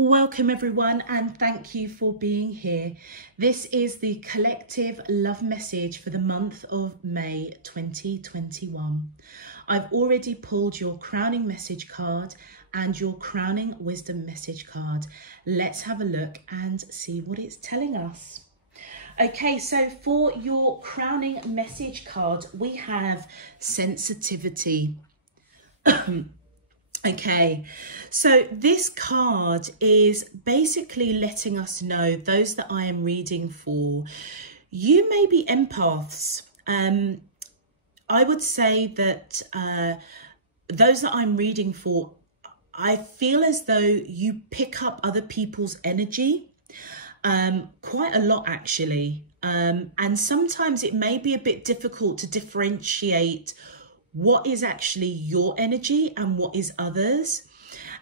Welcome everyone, and thank you for being here. This is the collective love message for the month of May 2021. I've already pulled your crowning message card and your crowning wisdom message card. Let's have a look and see what it's telling us. Okay, so for your crowning message card, we have sensitivity. Okay, so this card is basically letting us know, those that I am reading for, you may be empaths. I would say that those that I'm reading for, I feel as though you pick up other people's energy quite a lot actually. And sometimes it may be a bit difficult to differentiate what is actually your energy and what is others.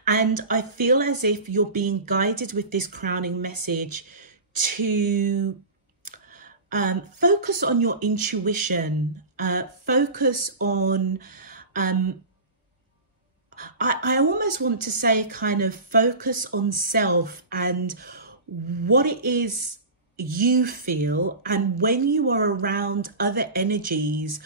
And I feel as if you're being guided with this crowning message to focus on your intuition, focus on, I almost want to say kind of focus on self and what it is you feel. And when you are around other energies,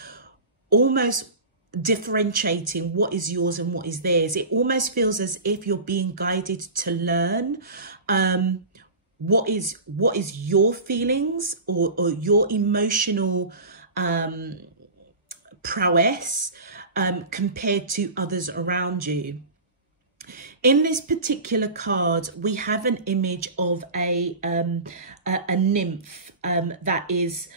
almost differentiating what is yours and what is theirs, it almost feels as if you're being guided to learn what is your feelings or your emotional prowess compared to others around you. In this particular card, we have an image of a nymph that is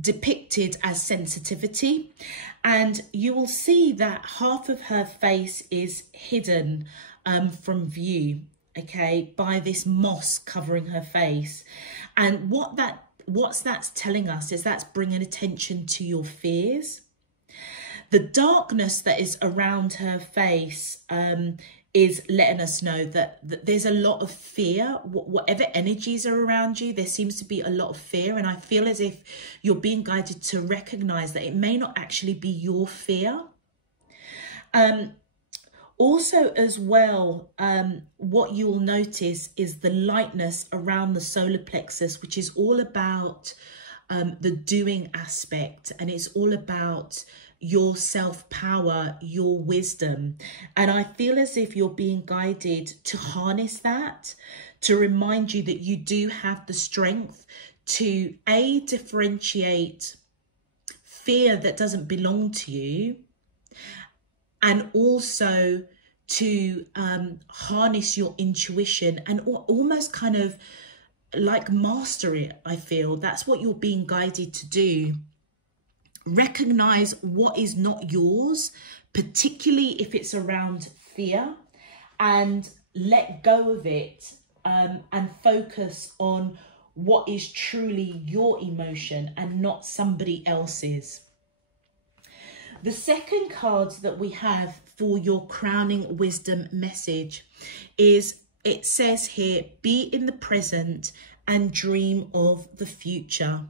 depicted as sensitivity, and you will see that half of her face is hidden from view, okay, by this moss covering her face. And what that's telling us is that's bringing attention to your fears. The darkness that is around her face is letting us know that there's a lot of fear. Whatever energies are around you, there seems to be a lot of fear. And I feel as if you're being guided to recognize that it may not actually be your fear. Also as well, what you will notice is the lightness around the solar plexus, which is all about the doing aspect. And it's all about your self-power, your wisdom. And I feel as if you're being guided to harness that, to remind you that you do have the strength to differentiate fear that doesn't belong to you, and also to harness your intuition and almost kind of like master it. I feel that's what you're being guided to do. Recognize what is not yours, particularly if it's around fear, and let go of it and focus on what is truly your emotion and not somebody else's. The second card that we have for your crowning wisdom message is, it says here, be in the present and dream of the future.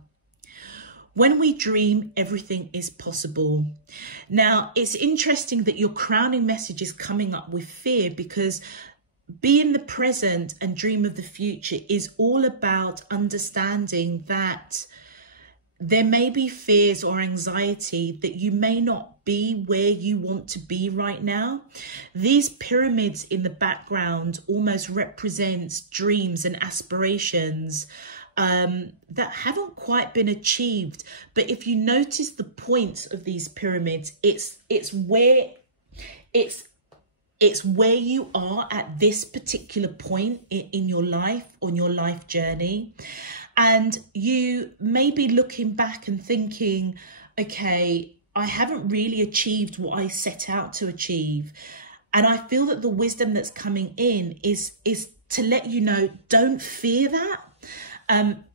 When we dream, everything is possible. Now, it's interesting that your crowning message is coming up with fear, because be in the present and dream of the future is all about understanding that there may be fears or anxiety that you may not be where you want to be right now. These pyramids in the background almost represents dreams and aspirations that haven't quite been achieved. But if you notice the points of these pyramids, it's where you are at this particular point in your life, on your life journey. And you may be looking back and thinking, okay, I haven't really achieved what I set out to achieve. And I feel that the wisdom that's coming in is to let you know, don't fear that.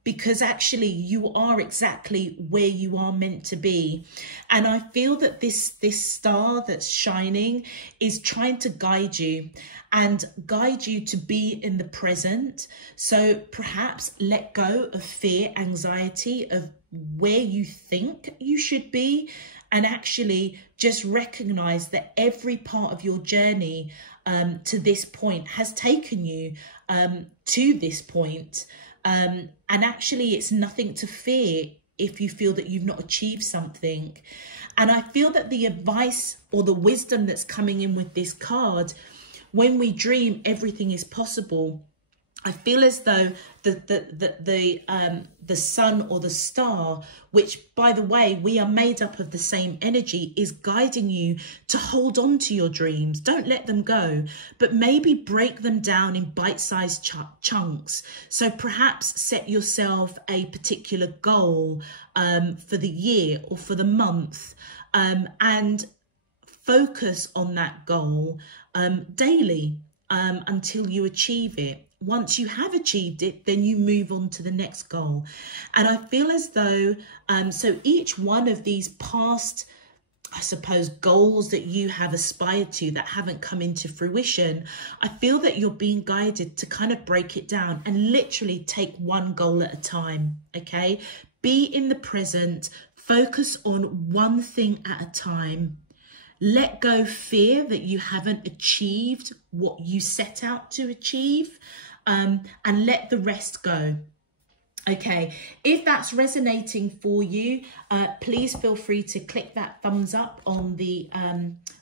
Because actually you are exactly where you are meant to be. And I feel that this star that's shining is trying to guide you to be in the present. So perhaps let go of fear, anxiety of where you think you should be, and actually just recognize that every part of your journey to this point has taken you to this point. And actually it's nothing to fear if you feel that you've not achieved something. And I feel that the advice or the wisdom that's coming in with this card, when we dream everything is possible, I feel as though the sun or the star, which, by the way, we are made up of the same energy, is guiding you to hold on to your dreams. Don't let them go, but maybe break them down in bite-sized chunks. So perhaps set yourself a particular goal for the year or for the month, and focus on that goal daily until you achieve it. Once you have achieved it, then you move on to the next goal. And I feel as though, so each one of these past, I suppose, goals that you have aspired to that haven't come into fruition, I feel that you're being guided to kind of break it down and literally take one goal at a time, okay? Be in the present, focus on one thing at a time. Let go fear that you haven't achieved what you set out to achieve, and let the rest go. Okay, if that's resonating for you, please feel free to click that thumbs up on the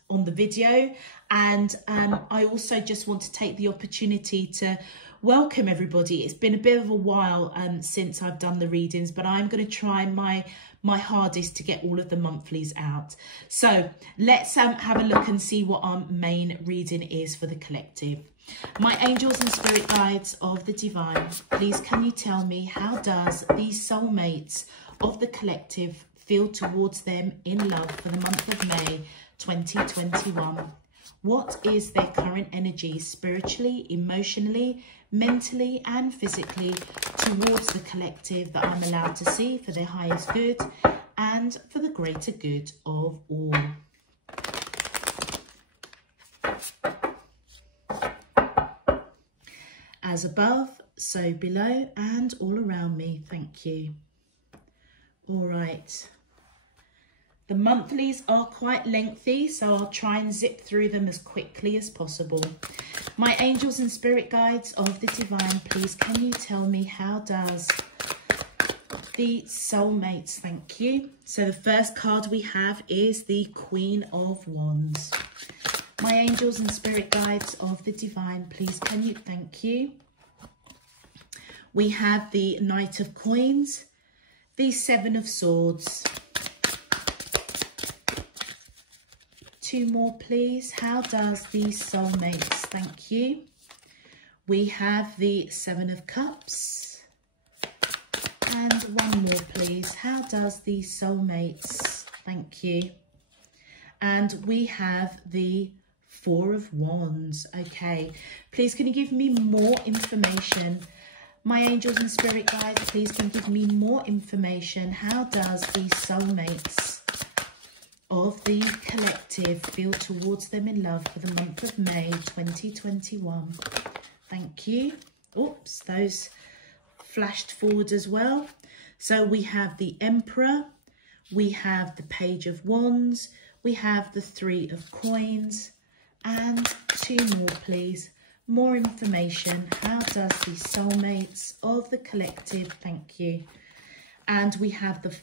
video. And I also just want to take the opportunity to welcome everybody. It's been a bit of a while since I've done the readings, but I'm going to try my hardest to get all of the monthlies out. So let's have a look and see what our main reading is for the collective. My angels and spirit guides of the divine, please can you tell me, how does these soulmates of the collective feel towards them in love for the month of May 2021? What is their current energy spiritually, emotionally, mentally and physically towards the collective that I'm allowed to see for their highest good and for the greater good of all? As above, so below and all around me. Thank you. All right. The monthlies are quite lengthy, so I'll try and zip through them as quickly as possible. My angels and spirit guides of the divine, please can you tell me, how does the soulmates, thank you. So the first card we have is the Queen of Wands. My angels and spirit guides of the divine, please can you, thank you. We have the Knight of Coins, the Seven of Swords. Two more, please. How does the soulmates, thank you. We have the Seven of Cups. And one more, please. How does the soulmates, thank you. And we have the Four of Wands. Okay, please can you give me more information? My angels and spirit guides, please can you give me more information? How does the soulmates of the collective feel towards them in love for the month of May 2021? Thank you. Oops, those flashed forward as well. So we have the Emperor, we have the Page of Wands, we have the Three of Coins, and two more, please. More information. How does the soulmates of the collective, thank you. And we have the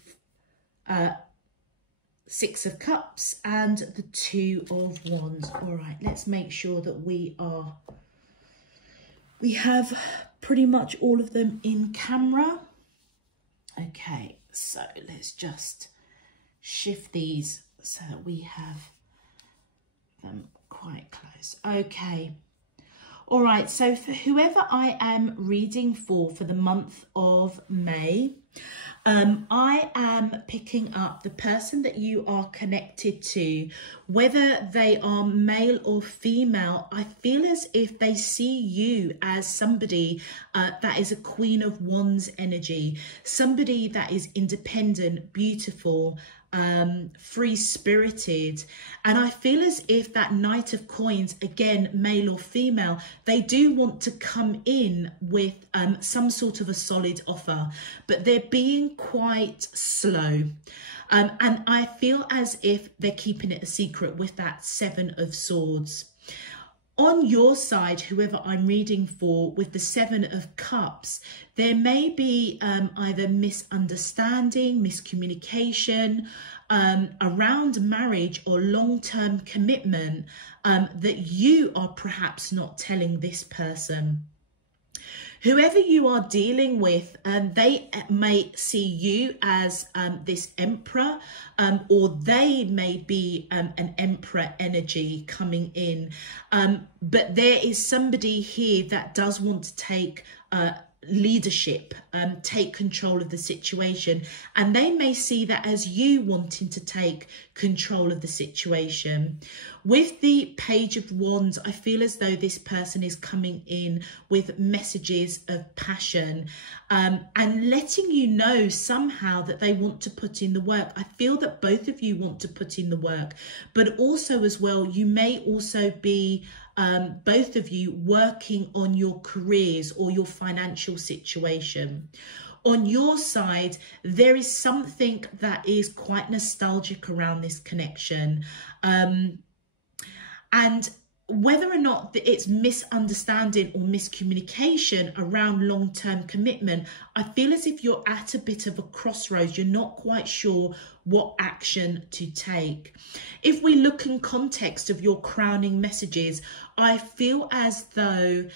Six of Cups and the Two of Wands. All right, let's make sure that we have pretty much all of them in camera. Okay, so let's just shift these so that we have them quite close. Okay. All right, so for whoever I am reading for the month of May, I am picking up the person that you are connected to, whether they are male or female. I feel as if they see you as somebody that is a Queen of Wands energy, somebody that is independent, beautiful, free-spirited. And I feel as if that Knight of Coins, again, male or female, they do want to come in with some sort of a solid offer, but they're being quite slow. And I feel as if they're keeping it a secret with that Seven of Swords. On your side, whoever I'm reading for, with the Seven of Cups, there may be either misunderstanding, miscommunication around marriage or long-term commitment that you are perhaps not telling this person. Whoever you are dealing with, they may see you as this emperor, or they may be an emperor energy coming in. But there is somebody here that does want to take leadership, take control of the situation, and they may see that as you wanting to take control of the situation. With the Page of Wands, I feel as though this person is coming in with messages of passion, and letting you know somehow that they want to put in the work. I feel that both of you want to put in the work, but also as well, you may also be both of you working on your careers or your financial situation. On your side, there is something that is quite nostalgic around this connection. And whether or not it's misunderstanding or miscommunication around long-term commitment, I feel as if you're at a bit of a crossroads. You're not quite sure what action to take. If we look in context of your crowning messages, I feel as though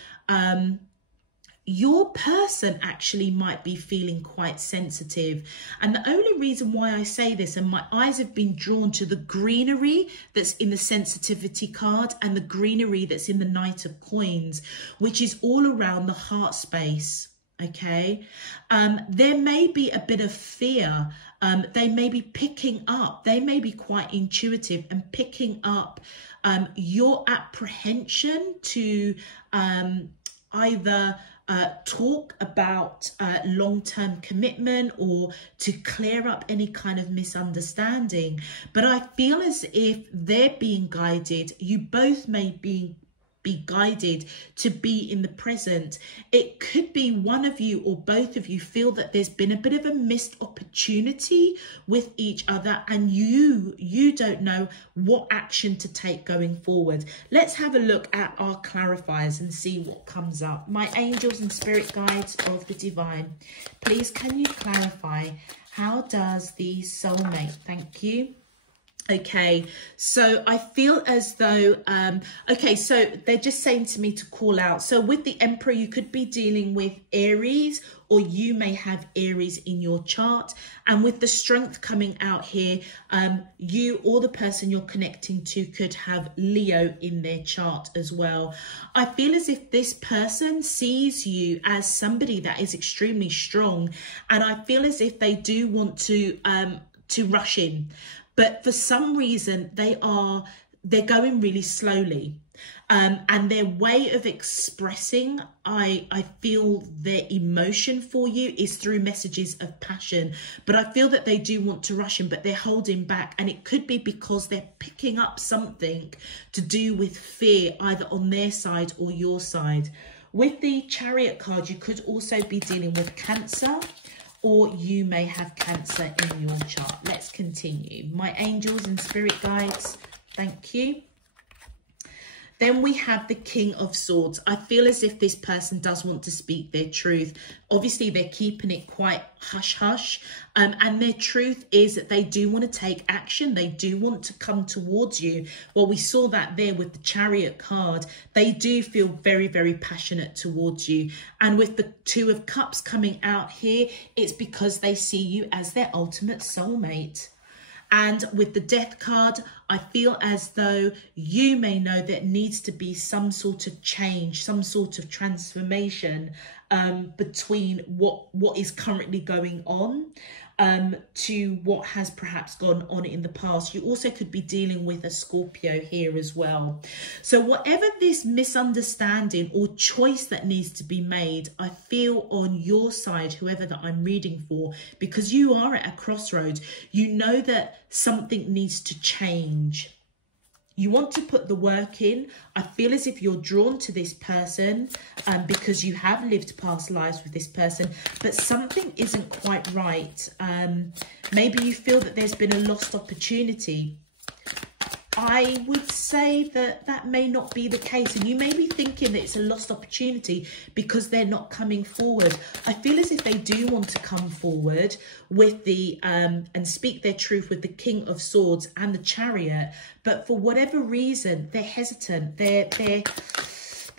your person actually might be feeling quite sensitive. And the only reason why I say this, and my eyes have been drawn to the greenery that's in the sensitivity card and the greenery that's in the Knight of Coins, which is all around the heart space. Okay, there may be a bit of fear. They may be picking up, they may be quite intuitive and picking up your apprehension to either talk about long-term commitment or to clear up any kind of misunderstanding. But I feel as if they're being guided. You both may be guided to be in the present. It could be one of you or both of you feel that there's been a bit of a missed opportunity with each other, and you don't know what action to take going forward. Let's have a look at our clarifiers and see what comes up. My angels and spirit guides of the divine, please can you clarify, how does the soulmate, thank you. Okay, so I feel as though, okay, so they're just saying to me to call out. So with the Emperor, you could be dealing with Aries, or you may have Aries in your chart. And with the Strength coming out here, you or the person you're connecting to could have Leo in their chart as well. I feel as if this person sees you as somebody that is extremely strong. And I feel as if they do want to rush in. But for some reason, they're going really slowly. And their way of expressing, I feel their emotion for you is through messages of passion. But I feel that they do want to rush in, but they're holding back. And it could be because they're picking up something to do with fear, either on their side or your side. With the Chariot card, you could also be dealing with Cancer, or you may have Cancer in your chart. Let's continue. My angels and spirit guides, thank you. Then we have the King of Swords. I feel as if this person does want to speak their truth. Obviously, they're keeping it quite hush-hush. And their truth is that they do want to take action. They do want to come towards you. Well, we saw that there with the Chariot card. They do feel very, very passionate towards you. And with the Two of Cups coming out here, it's because they see you as their ultimate soulmate. And with the Death card, I feel as though you may know there needs to be some sort of change, some sort of transformation between what is currently going on to what has perhaps gone on in the past. You also could be dealing with a Scorpio here as well. So whatever this misunderstanding or choice that needs to be made, I feel on your side, whoever that I'm reading for, because you are at a crossroads, you know that something needs to change. You want to put the work in. I feel as if you're drawn to this person because you have lived past lives with this person, but something isn't quite right. Maybe you feel that there's been a lost opportunity. I would say that that may not be the case, and you may be thinking that it's a lost opportunity because they're not coming forward. I feel as if they do want to come forward with the and speak their truth with the King of Swords and the Chariot, but for whatever reason they're hesitant. They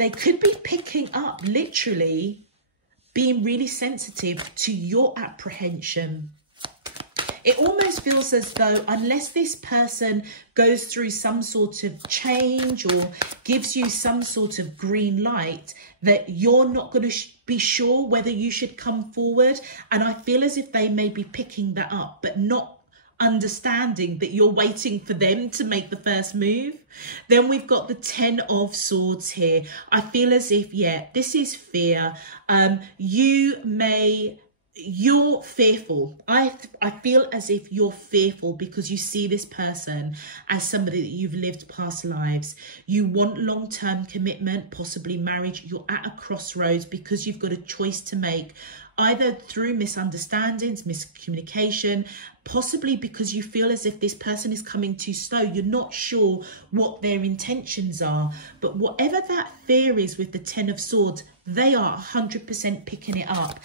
could be picking up, literally being really sensitive to your apprehension. It almost feels as though unless this person goes through some sort of change or gives you some sort of green light, that you're not going to be sure whether you should come forward. And I feel as if they may be picking that up, but not understanding that you're waiting for them to make the first move. Then we've got the 10 of Swords here. I feel as if, yeah, this is fear. You're fearful. I feel as if you're fearful because you see this person as somebody that you've lived past lives. You want long-term commitment, possibly marriage. You're at a crossroads because you've got a choice to make, either through misunderstandings, miscommunication, possibly because you feel as if this person is coming too slow. You're not sure what their intentions are. But whatever that fear is with the 10 of Swords, they are 100% picking it up.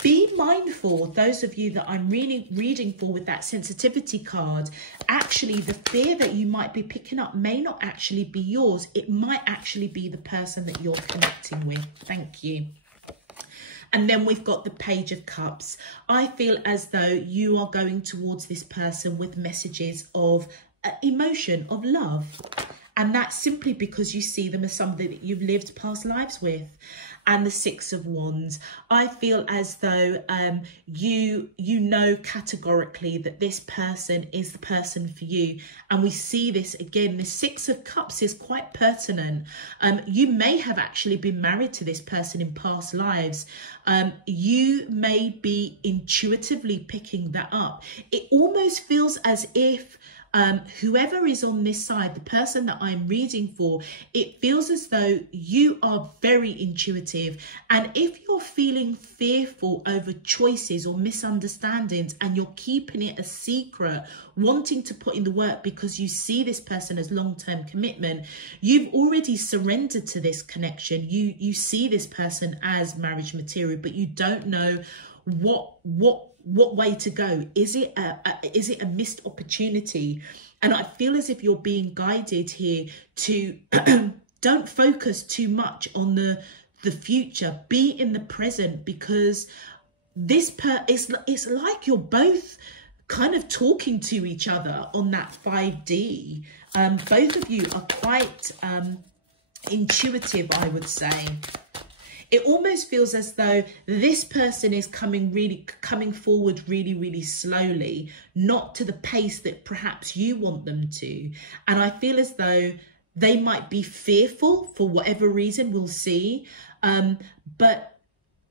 Be mindful, those of you that I'm reading for with that sensitivity card, actually the fear that you might be picking up may not actually be yours. It might actually be the person that you're connecting with. Thank you. And then we've got the Page of Cups. I feel as though you are going towards this person with messages of emotion, of love. And that's simply because you see them as somebody that you've lived past lives with. And the 6 of Wands, I feel as though you know categorically that this person is the person for you. And we see this again, the 6 of Cups is quite pertinent. You may have actually been married to this person in past lives. You may be intuitively picking that up. It almost feels as if whoever is on this side, the person that I'm reading for, it feels as though you are very intuitive. And if you're feeling fearful over choices or misunderstandings and you're keeping it a secret, wanting to put in the work because you see this person as long-term commitment, you've already surrendered to this connection. You see this person as marriage material, but you don't know what way to go. Is it a missed opportunity? And I feel as if you're being guided here to don't focus too much on the future. Be in the present, because it's like you're both kind of talking to each other on that 5D. Both of you are quite intuitive, I would say. It almost feels as though this person is coming forward really slowly, not to the pace that perhaps you want them to. And I feel as though they might be fearful for whatever reason, we'll see. But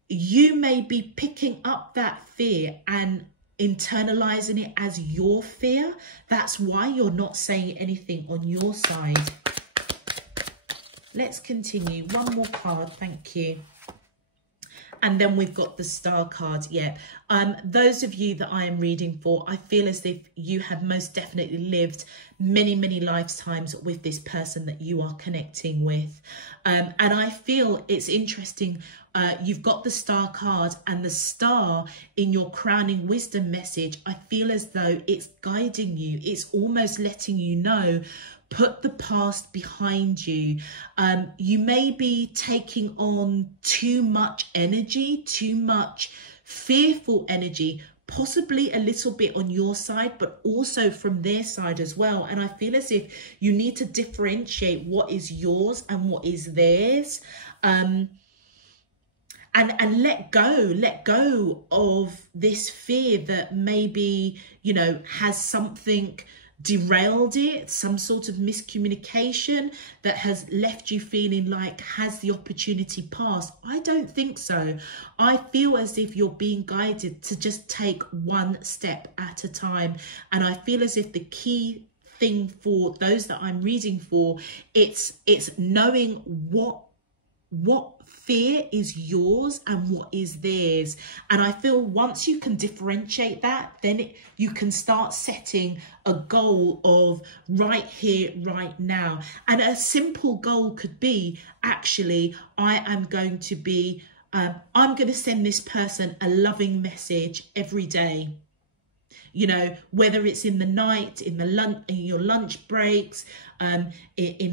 you may be picking up that fear and internalizing it as your fear. That's why you're not saying anything on your side. Let's continue. One more card, thank you. And then we've got the Star card. Yeah, those of you that I am reading for, I feel as if you have most definitely lived many lifetimes with this person that you are connecting with. And I feel it's interesting. You've got the Star card, and the Star in your crowning wisdom message, I feel as though it's guiding you. It's almost letting you know, put the past behind you. You may be taking on too much energy, too much fearful energy, possibly a little bit on your side, but also from their side as well. And I feel as if you need to differentiate what is yours and what is theirs. and let go of this fear that maybe, you know, has something derailed it, some sort of miscommunication that has left you feeling like, has the opportunity passed? I don't think so. I feel as if you're being guided to just take one step at a time. And I feel as if the key thing for those that I'm reading for, it's knowing what fear is yours and what is theirs. And I feel once you can differentiate that, then you can start setting a goal of right here, right now. And a simple goal could be, actually, I am going to be, I'm going to send this person a loving message every day. You know, whether it's in the night, in your lunch breaks, in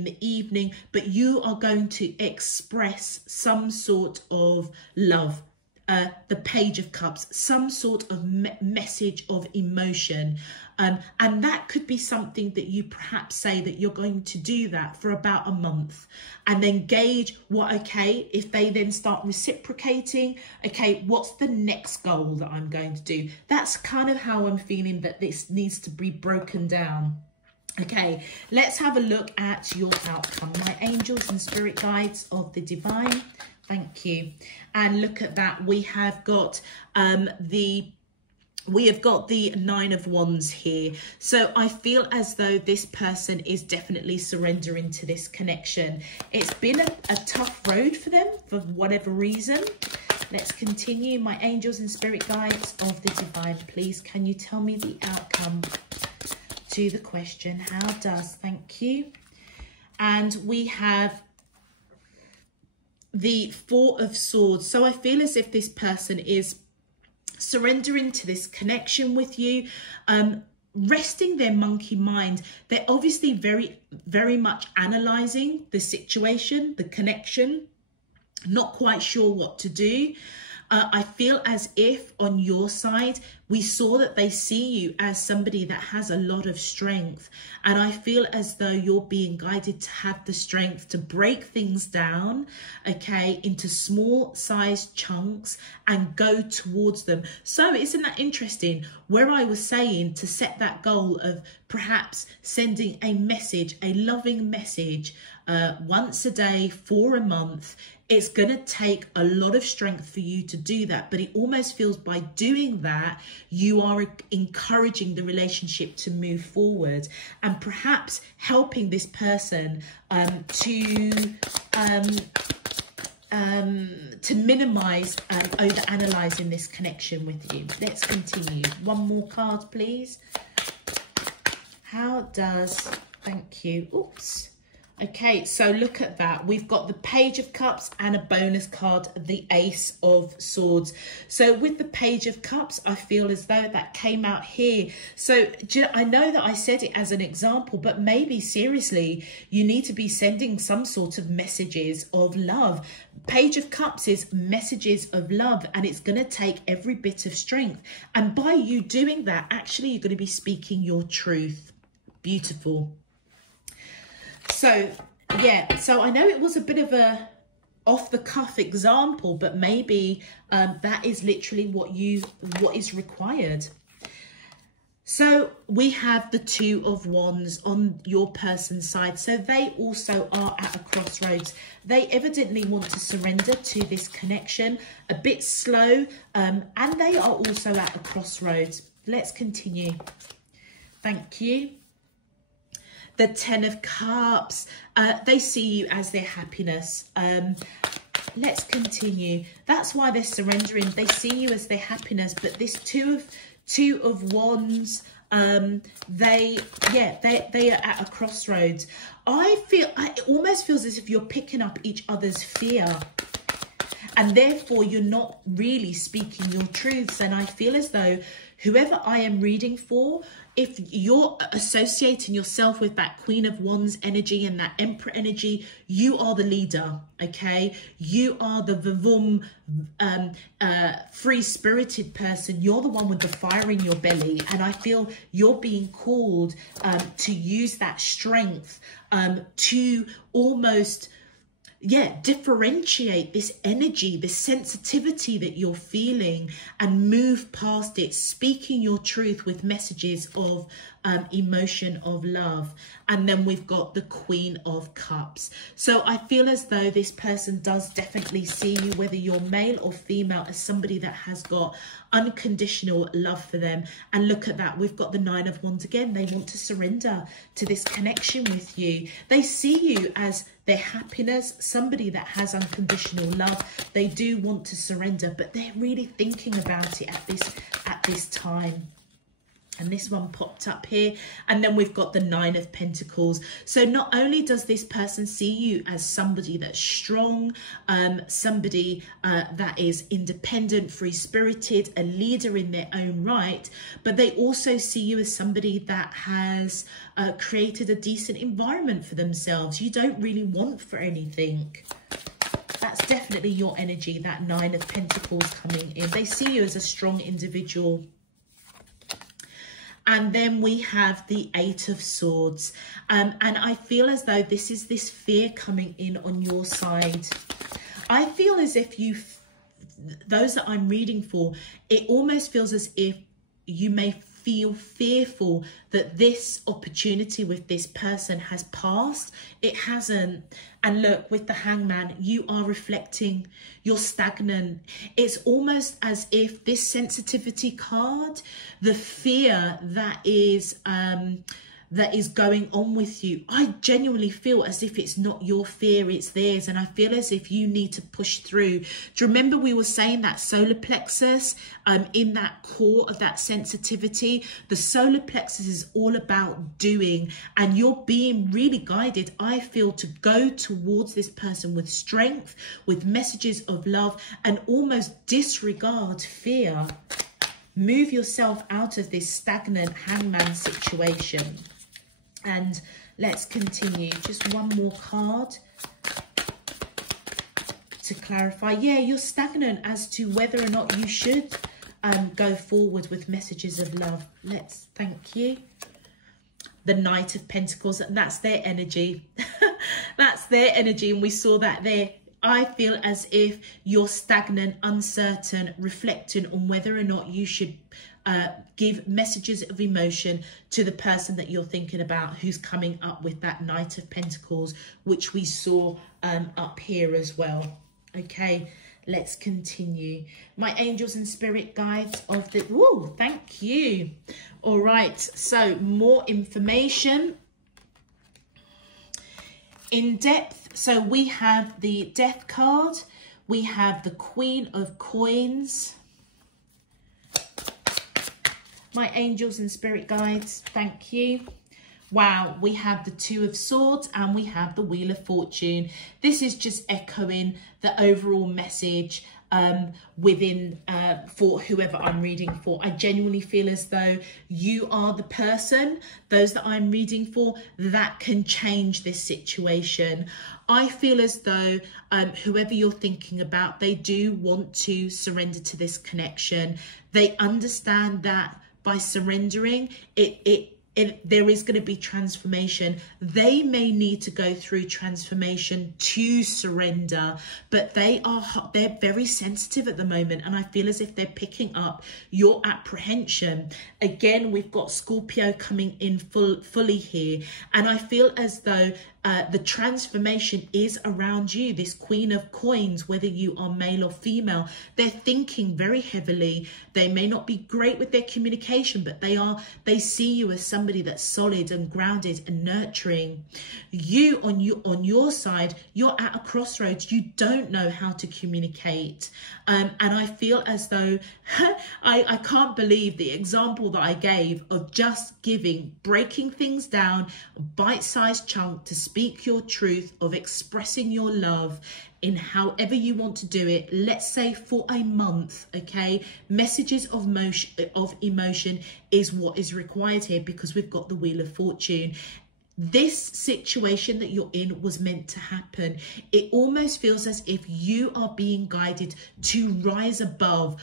the evening, but you are going to express some sort of love, the Page of Cups, some sort of message of emotion. And that could be something that you perhaps say that you're going to do that for about a month, and then gauge okay, if they then start reciprocating, okay, what's the next goal that I'm going to do? That's kind of how I'm feeling that this needs to be broken down. Okay, let's have a look at your outcome, my angels and spirit guides of the divine. Thank you. And look at that. We have got the Nine of Wands here. So I feel as though this person is definitely surrendering to this connection. It's been a tough road for them for whatever reason. Let's continue. My angels and spirit guides of the divine, please, can you tell me the outcome to the question? How does? Thank you. And we have the Four of Swords. So I feel as if this person is surrendering to this connection with you, resting their monkey mind. They're obviously very much analyzing the situation, the connection, not quite sure what to do. I feel as if on your side, we saw that they see you as somebody that has a lot of strength. And I feel as though you're being guided to have the strength to break things down, okay, into small sized chunks and go towards them. So isn't that interesting? Where I was saying to set that goal of perhaps sending a message, a loving message, once a day for a month, it's going to take a lot of strength for you to do that. But it almost feels by doing that, you are encouraging the relationship to move forward and perhaps helping this person to minimize over-analyzing this connection with you. Let's continue. One more card, please. How does... Thank you. Oops. Okay, so look at that. We've got the Page of Cups and a bonus card, the Ace of Swords. So with the Page of Cups, I feel as though that came out here. So I know that I said it as an example, but maybe seriously, you need to be sending some sort of messages of love. Page of Cups is messages of love, and it's going to take every bit of strength. And by you doing that, actually, you're going to be speaking your truth. Beautiful. So, yeah, so I know it was a bit of a off-the-cuff example, but maybe that is literally what is required. So we have the Two of Wands on your person's side. So they also are at a crossroads. They evidently want to surrender to this connection, a bit slow, and they are also at a crossroads. Let's continue. Thank you. The Ten of Cups, they see you as their happiness. Let's continue. That's why they're surrendering. They see you as their happiness, but this Two of Wands, they are at a crossroads. It almost feels as if you're picking up each other's fear, and therefore you're not really speaking your truths. And I feel as though whoever I am reading for, if you're associating yourself with that Queen of Wands energy and that Emperor energy, you are the leader, okay? You are the vavum, free-spirited person. You're the one with the fire in your belly. And I feel you're being called to use that strength to almost... differentiate this energy, this sensitivity that you're feeling, and move past it, speaking your truth with messages of emotion, of love. And then we've got the Queen of Cups. So I feel as though this person does definitely see you, whether you're male or female, as somebody that has got unconditional love for them. And look at that, we've got the Nine of Wands again. They want to surrender to this connection with you. They see you as their happiness, somebody that has unconditional love. They do want to surrender, but they're really thinking about it at this time. And this one popped up here. And then we've got the Nine of Pentacles. So not only does this person see you as somebody that's strong, somebody that is independent, free-spirited, a leader in their own right, but they also see you as somebody that has created a decent environment for themselves. You don't really want for anything. That's definitely your energy, that Nine of Pentacles coming in. They see you as a strong individual. And then we have the Eight of Swords. And I feel as though this is this fear coming in on your side. I feel as if those that I'm reading for, it almost feels as if you may feel fearful that this opportunity with this person has passed. It hasn't. And look, with the Hangman, you are reflecting, you're stagnant. It's almost as if this sensitivity card, the fear that is going on with you, I genuinely feel as if it's not your fear, it's theirs. And I feel as if you need to push through. Do you remember we were saying that solar plexus, in that core of that sensitivity? The solar plexus is all about doing, and you're being really guided, I feel, to go towards this person with strength, with messages of love, and almost disregard fear. Move yourself out of this stagnant Hangman situation. And let's continue. Just one more card to clarify. Yeah, you're stagnant as to whether or not you should go forward with messages of love. Thank you. The Knight of Pentacles, and that's their energy. That's their energy, and we saw that there. I feel as if you're stagnant, uncertain, reflecting on whether or not you should give messages of emotion to the person that you're thinking about, who's coming up with that Knight of Pentacles, which we saw up here as well. Okay, let's continue. My angels and spirit guides of the... Woo, thank you. All right, so more information. In depth. So we have the Death card. We have the Queen of Coins. My angels and spirit guides, thank you. Wow, we have the Two of Swords and we have the Wheel of Fortune. This is just echoing the overall message within for whoever I'm reading for. I genuinely feel as though you are the person, those that I'm reading for, that can change this situation. I feel as though whoever you're thinking about, they do want to surrender to this connection. They understand that by surrendering, there is going to be transformation. They may need to go through transformation to surrender, but they're very sensitive at the moment, and I feel as if they're picking up your apprehension. Again, we've got Scorpio coming in fully here, and I feel as though the transformation is around you. This Queen of Coins, whether you are male or female, they're thinking very heavily. They may not be great with their communication, but they see you as somebody that's solid and grounded and nurturing. You on your side, you're at a crossroads. You don't know how to communicate, and I feel as though I can't believe the example that I gave of just breaking things down, bite-sized chunk to speak your truth, of expressing your love in however you want to do it. Let's say for a month, okay? Messages of emotion is what is required here, because we've got the Wheel of Fortune. This situation that you're in was meant to happen. It almost feels as if you are being guided to rise above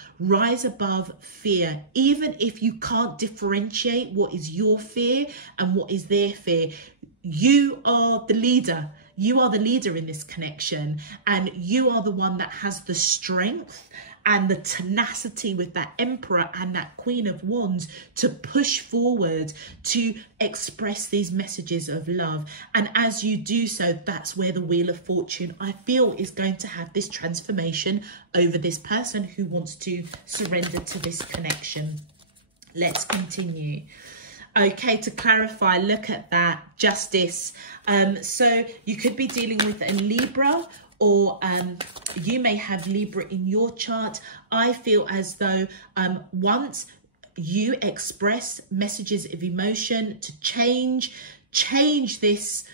fear. Even if you can't differentiate what is your fear and what is their fear, you are the leader. you are the leader in this connection, and you are the one that has the strength and the tenacity with that Emperor and that Queen of Wands to push forward, to express these messages of love. And as you do so, that's where the Wheel of Fortune, I feel, is going to have this transformation over this person who wants to surrender to this connection. Let's continue. Okay, to clarify, look at that, Justice. So you could be dealing with a Libra, or you may have Libra in your chart. I feel as though once you express messages of emotion to change this,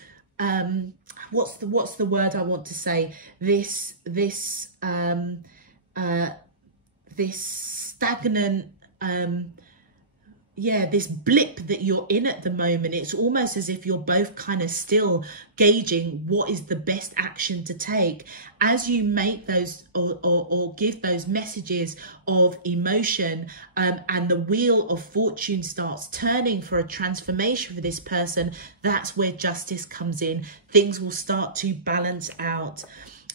what's the word I want to say? This stagnant, this blip that you're in at the moment. It's almost as if you're both kind of still gauging what is the best action to take. As you make those or give those messages of emotion, and the Wheel of Fortune starts turning for a transformation for this person, that's where Justice comes in. Things will start to balance out.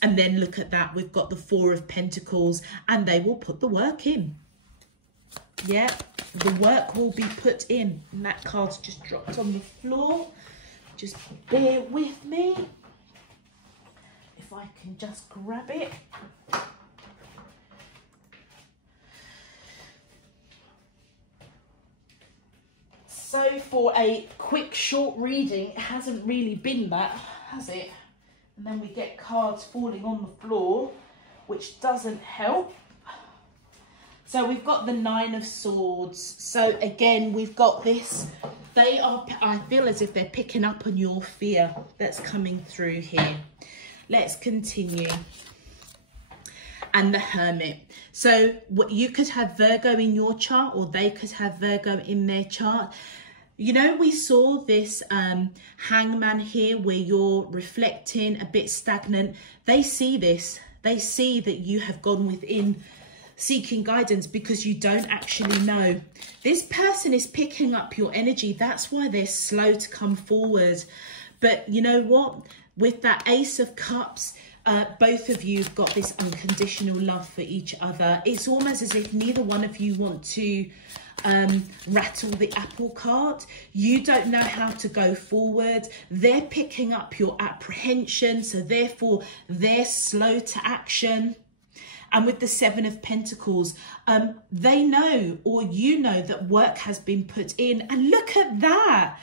And then look at that, we've got the Four of Pentacles, and they will put the work in. Yeah, the work will be put in. And that card's just dropped on the floor. Just bear with me. If I can just grab it. So for a quick, short reading, it hasn't really been that, has it? And then we get cards falling on the floor, which doesn't help. So we've got the Nine of Swords. So again, we've got this. They are, I feel as if they're picking up on your fear that's coming through here. Let's continue. And the Hermit. So what, you could have Virgo in your chart, or they could have Virgo in their chart. You know, we saw this Hangman here where you're reflecting, a bit stagnant. They see this. They see that you have gone within, seeking guidance, because you don't actually know. This person is picking up your energy. That's why they're slow to come forward. But you know what? With that Ace of Cups, both of you have got this unconditional love for each other. It's almost as if neither one of you want to rattle the apple cart. You don't know how to go forward. They're picking up your apprehension, so therefore they're slow to action. And with the Seven of Pentacles, they know, or you know, that work has been put in. And look at that.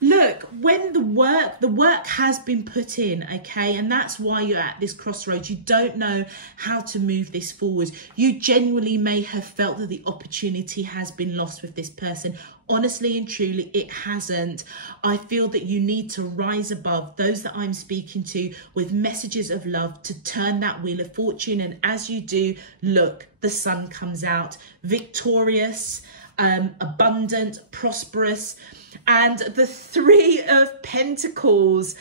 Look, when the work has been put in, okay? And that's why you're at this crossroads. You don't know how to move this forward. You genuinely may have felt that the opportunity has been lost with this person. Honestly and truly, it hasn't. I feel that you need to rise above those that I'm speaking to with messages of love to turn that Wheel of Fortune. And as you do, look, the sun comes out victorious, abundant, prosperous. And the Three of Pentacles,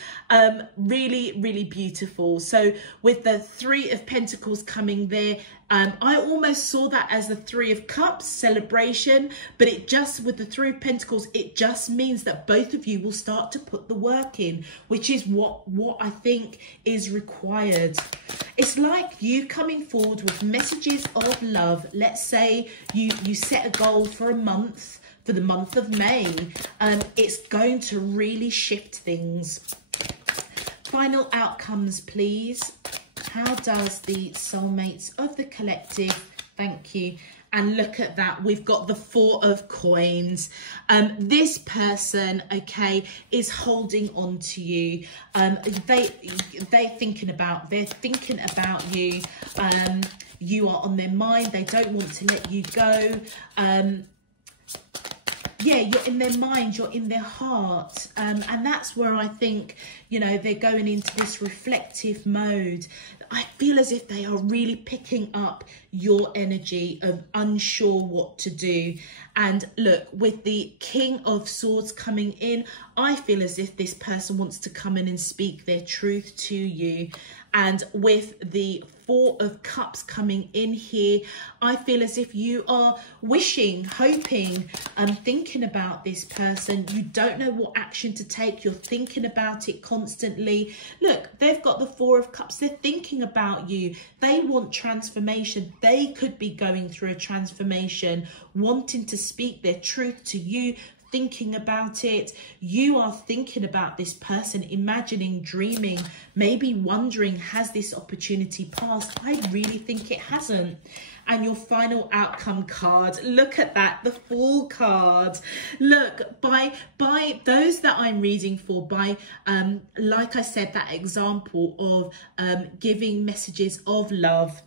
really, really beautiful. So with the Three of Pentacles coming there, I almost saw that as the Three of Cups celebration, but it just, with the Three of Pentacles, it just means that both of you will start to put the work in, which is what I think is required. It's like you coming forward with messages of love. Let's say you set a goal for a month, for the month of May. It's going to really shift things. Final outcomes, please. How does the soulmates of the collective, thank you. And look at that, we've got the Four of Coins. This person, okay, is holding on to you. They're thinking about you. You are on their mind. They don't want to let you go. Yeah, you're in their mind, you're in their heart. And that's where I think, you know, they're going into this reflective mode. I feel as if they are really picking up your energy of unsure what to do. And look, with the King of Swords coming in, I feel as if this person wants to come in and speak their truth to you. And with the Four of Cups coming in here. I feel as if you are wishing, hoping, thinking about this person. You don't know what action to take. You're thinking about it constantly. Look, they've got the Four of Cups. They're thinking about you. They want transformation. They could be going through a transformation, wanting to speak their truth to you, thinking about it. You are thinking about this person, imagining, dreaming, maybe wondering, has this opportunity passed? I really think it hasn't. And your final outcome card, look at that, the Fool card. Look, by those that I'm reading for, by like I said, that example of giving messages of love,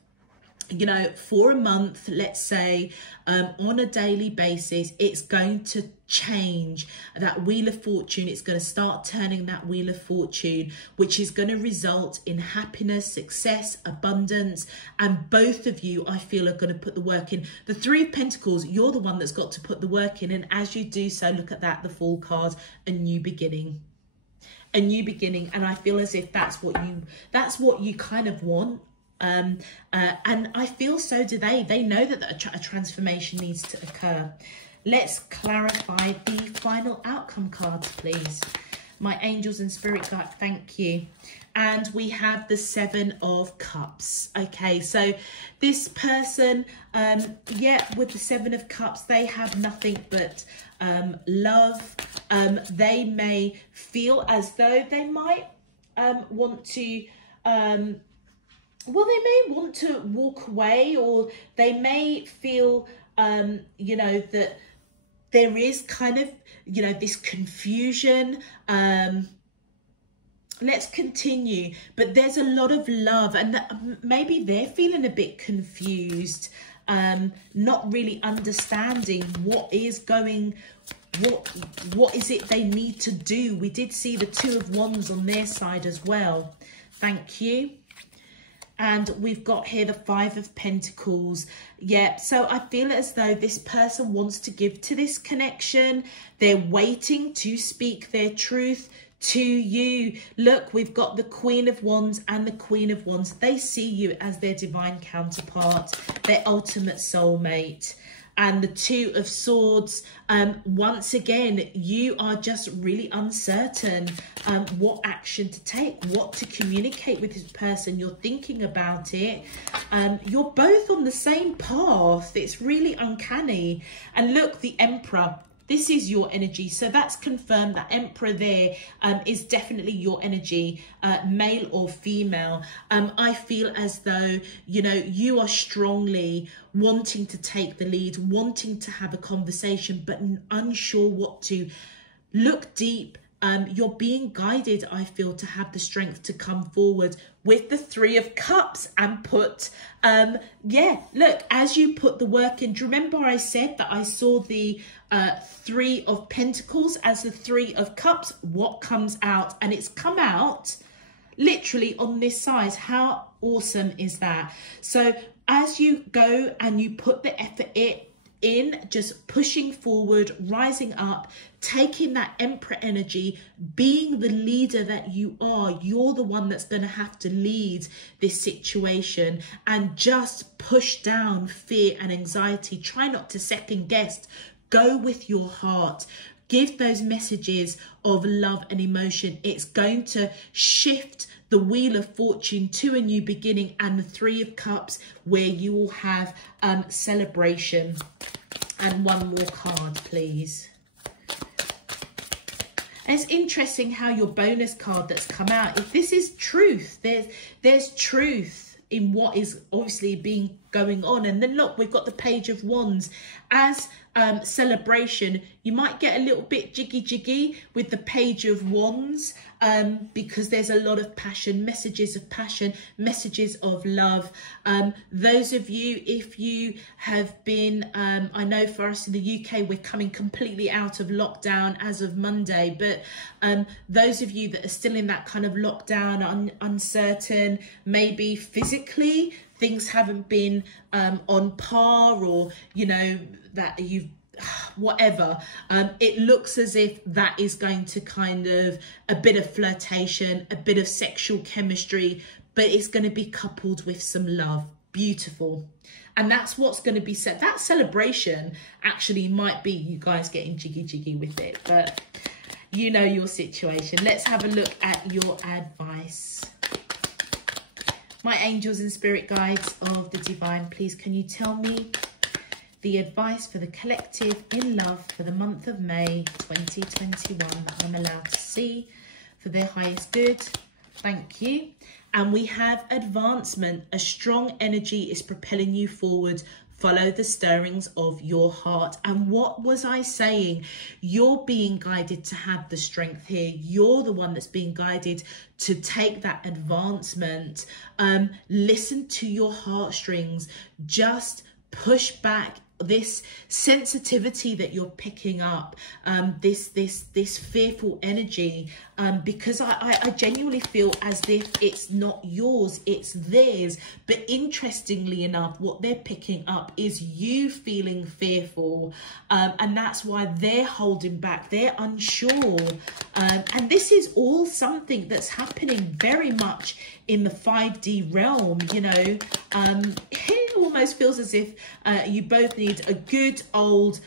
you know, for a month, let's say, on a daily basis, it's going to change that Wheel of Fortune. It's going to start turning that Wheel of Fortune, which is going to result in happiness, success, abundance. And both of you, I feel, are going to put the work in. The Three of Pentacles, you're the one that's got to put the work in. And as you do so, look at that, the Fool card, a new beginning. A new beginning. And I feel as if that's what you kind of want. And I feel so do they. They know that a transformation needs to occur. Let's clarify the final outcome cards, please. My angels and spirit guide, thank you. And we have the Seven of Cups. Okay, so this person, yeah, with the Seven of Cups, they have nothing but love. They may feel as though they might want to... well, they may want to walk away, or they may feel, you know, that there is kind of, you know, this confusion. Let's continue. But there's a lot of love, and maybe they're feeling a bit confused, not really understanding what is going, what is it they need to do. We did see the Two of Wands on their side as well. Thank you. And we've got here the Five of Pentacles. Yeah, so I feel as though this person wants to give to this connection. They're waiting to speak their truth to you. Look, we've got the Queen of Wands and the Queen of Wands. They see you as their divine counterpart, their ultimate soulmate. And the Two of Swords, once again, you are just really uncertain what action to take, what to communicate with this person. You're thinking about it. You're both on the same path. It's really uncanny. And look, the Emperor. This is your energy. So that's confirmed. That Emperor there is definitely your energy, male or female. I feel as though, you know, you are strongly wanting to take the lead, wanting to have a conversation, but unsure what to. Look deep. You're being guided, I feel, to have the strength to come forward with the Three of Cups and put, yeah, look, as you put the work in. Do you remember I said that I saw the Three of Pentacles as the Three of Cups? What comes out? And it's come out literally on this side. How awesome is that? So as you go and you put the effort in, just pushing forward, rising up, taking that Emperor energy, being the leader that you are. You're the one that's going to have to lead this situation, and just push down fear and anxiety. Try not to second guess. Go with your heart. Give those messages of love and emotion. It's going to shift the Wheel of Fortune to a new beginning, and the Three of Cups, where you will have celebration. And one more card, please. And it's interesting how your bonus card that's come out, if this is truth, there's truth in what is obviously being going on. And then look, we've got the Page of Wands as celebration. You might get a little bit jiggy with the Page of Wands, because there's a lot of passion, messages of love. Those of you, if you have been, I know for us in the UK, we're coming completely out of lockdown as of Monday, but those of you that are still in that kind of lockdown, uncertain, maybe physically, things haven't been on par, or, you know, that you've whatever, it looks as if that is going to kind of a bit of flirtation, a bit of sexual chemistry, but it's going to be coupled with some love. Beautiful. And that's what's going to be said. That celebration actually might be you guys getting jiggy with it, but you know your situation. Let's have a look at your advice. My angels and spirit guides of the divine, please can you tell me the advice for the collective in love for the month of May 2021 that I'm allowed to see for their highest good? Thank you. And we have advancement. A strong energy is propelling you forward. Follow the stirrings of your heart. And what was I saying? You're being guided to have the strength here. You're the one that's being guided to take that advancement. Listen to your heartstrings. Just push back this sensitivity that you're picking up, this fearful energy, because I genuinely feel as if it's not yours, it's theirs. But interestingly enough, what they're picking up is you feeling fearful, and that's why they're holding back, they're unsure, and this is all something that's happening very much in the 5D realm. You know, it almost feels as if you both need a good old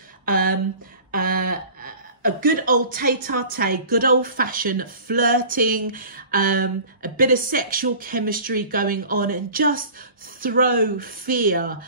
tete-a-tete, good old-fashioned flirting, a bit of sexual chemistry going on, and just throw fear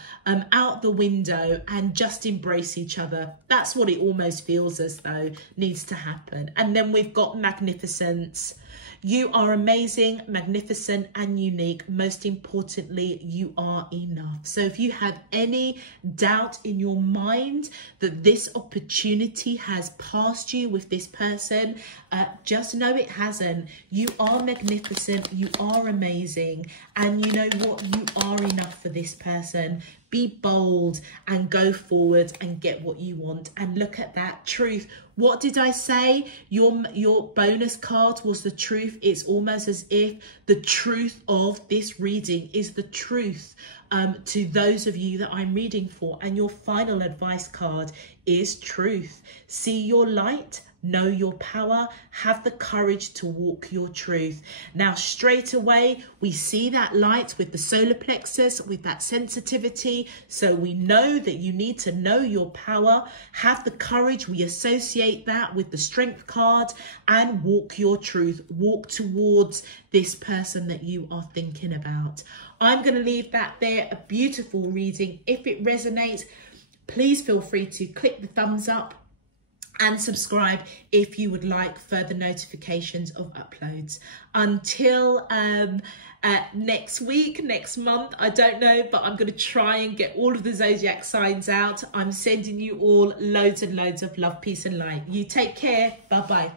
out the window and just embrace each other. That's what it almost feels as though needs to happen. And then we've got Magnificence. You are amazing, magnificent, and unique. Most importantly, you are enough. So if you have any doubt in your mind that this opportunity has passed you with this person, just know it hasn't. You are magnificent, you are amazing, and you know what? You are enough for this person. Be bold and go forward and get what you want. And look at that truth. What did I say? Your bonus card was the truth. It's almost as if the truth of this reading is the truth to those of you that I'm reading for. And your final advice card is truth. See your light. Know your power, have the courage to walk your truth. Now, straight away, we see that light with the solar plexus, with that sensitivity. So we know that you need to know your power, have the courage. We associate that with the strength card, and walk your truth. Walk towards this person that you are thinking about. I'm going to leave that there. A beautiful reading. If it resonates, please feel free to click the thumbs up and subscribe if you would like further notifications of uploads. Until next week, next month, I don't know, but I'm going to try and get all of the zodiac signs out. I'm sending you all loads and loads of love, peace and light. You take care. Bye-bye.